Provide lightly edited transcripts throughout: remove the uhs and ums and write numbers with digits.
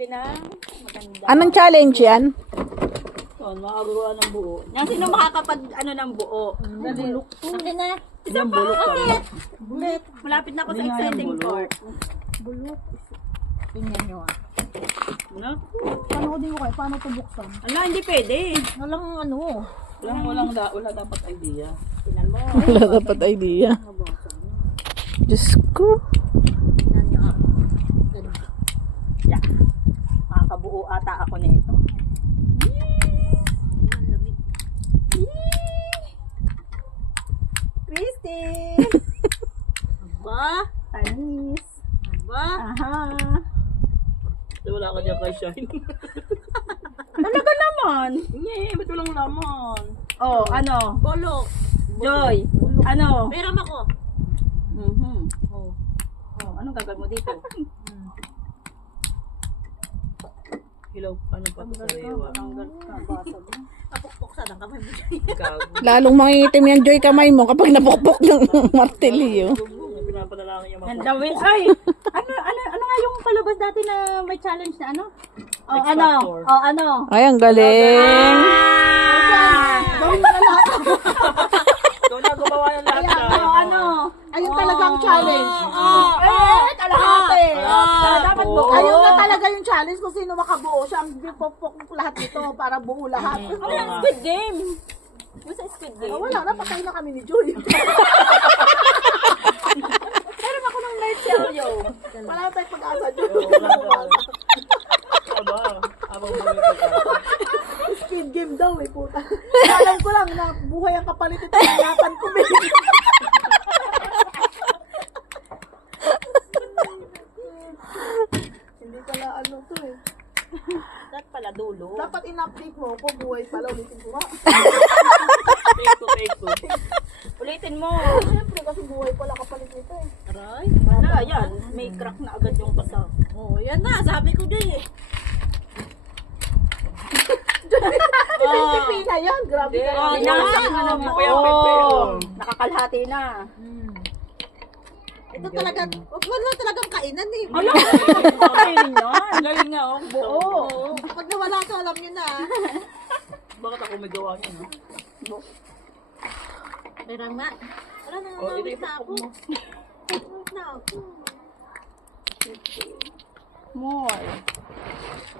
bibili ng maganda. Anong challenge yan? Oh, makagawa ng buo. Yan, sino makakapag ano ng buo? Bulok to. Hindi na. Isang bulok pa rin. Bulit. Malapit na ako sa Hindi nga yung exciting bulok. part. Bulok. Tingnan nyo ah. Ano? Paano din ko kayo? Paano ito buksan? Ano, hindi pwede. Walang ano. Wala dapat idea. Tingnan mo. Wala dapat idea. Diyos ko. Tingnan nyo ah. Ganito. Yan. Makakabuo ata ako nito. Christy! Aba, tanis. Aba. Aha. Wala ka dyan kay Shine. Talaga naman. Hindi, ba't walang laman? Oh, ano? Bulok. Joy. Ano? Meron ako. Oh. Oh, anong gagawin mo dito? Hilaw, ano pa ito sa rewa? Kapukpok sa ng kamay mo. Gago. Lalong mangingitim yan, Joy, kamay mo kapag napukpok ng martilyo. Pinapanalangin yung mga Ang dami. Ay! Ano nga yung palabas dati na may challenge na ano? Oh, X ano? Factor. Oh, ano? Ay, ang galing. Gawin mo na lahat. Ikaw na gumawa ng lahat Kaya, siya. ano? Ayun talagang challenge. Kalahati. Dapat buo. Ayun na talaga yung challenge kung sino makabuo siya. Ang bipopok lahat nito para buo lahat. Ano yung Squid Game? Yung sa Squid Game? Wala na, patay na kami ni Joy. Meron ako ng light cello. Wala na tayong pag-asa, Joy. Aba, abang bumili ka. Speed game daw eh, puta. Alam ko lang na buhay ang kapalit ito. Hanapan ko, baby. Hindi pala ano to eh. Dapat pala dulo. Dapat in-update mo kung buhay pala. Ulitin ko nga. Take two. Ulitin mo. Siyempre kasi buhay pala kapalit nito eh. Aray. Wala, yan. May crack na agad yung pasa. Oh, yan na. Sabi ko din eh. Pipina yan. Grabe ka. Oh, Hindi, nasa ano mo mo. pa yung pepe, oh. Nakakalhati na. Ito talaga, wag na talagang kainan eh. Alam mo, kainin yan. Galing nga, oh. Oo. Pag nawala to, alam nyo na. Bakit ako may gawa niya, no? Pero nga, wala na Oh, ito ako. Na ako. More.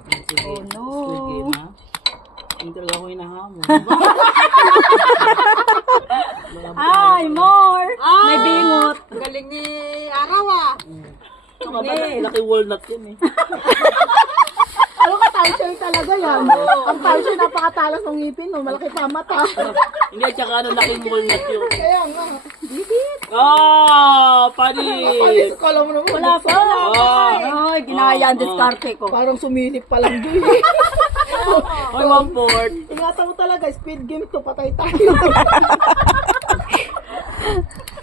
Sige. Oh, no. Squid Game, ha? Hindi talaga ako hinahamon. Ay, more. May bingot. Galing ni Araw ah. Laki walnut yun, eh. Ano ka, Taishay talaga yan. Ang Taishay napakatalas ng ngipin mo. Malaki pa ang mata. Hindi, at saka ano, laking walnut yun. Kaya nga. Panis! Kala mo naman. Wala pa. Ay, ginaya ang diskarte ko. Parang sumilip pa lang din. Ay, 1/4. Ingatan mo talaga, speed game to. Patay tayo.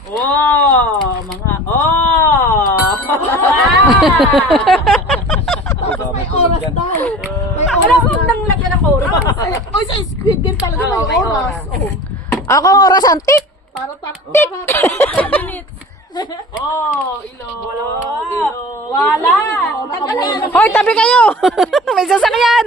Wow! Mga, Tapos may oras daw. May Wala oras akong nang lagyan ng oras. Oy, sa squid game talaga Oo, may may oras. oras. Oh. Ako ang oras antik. Para Minutes. ilong. Wala. Tagal na. Hoy, tabi kayo. May sasakyan.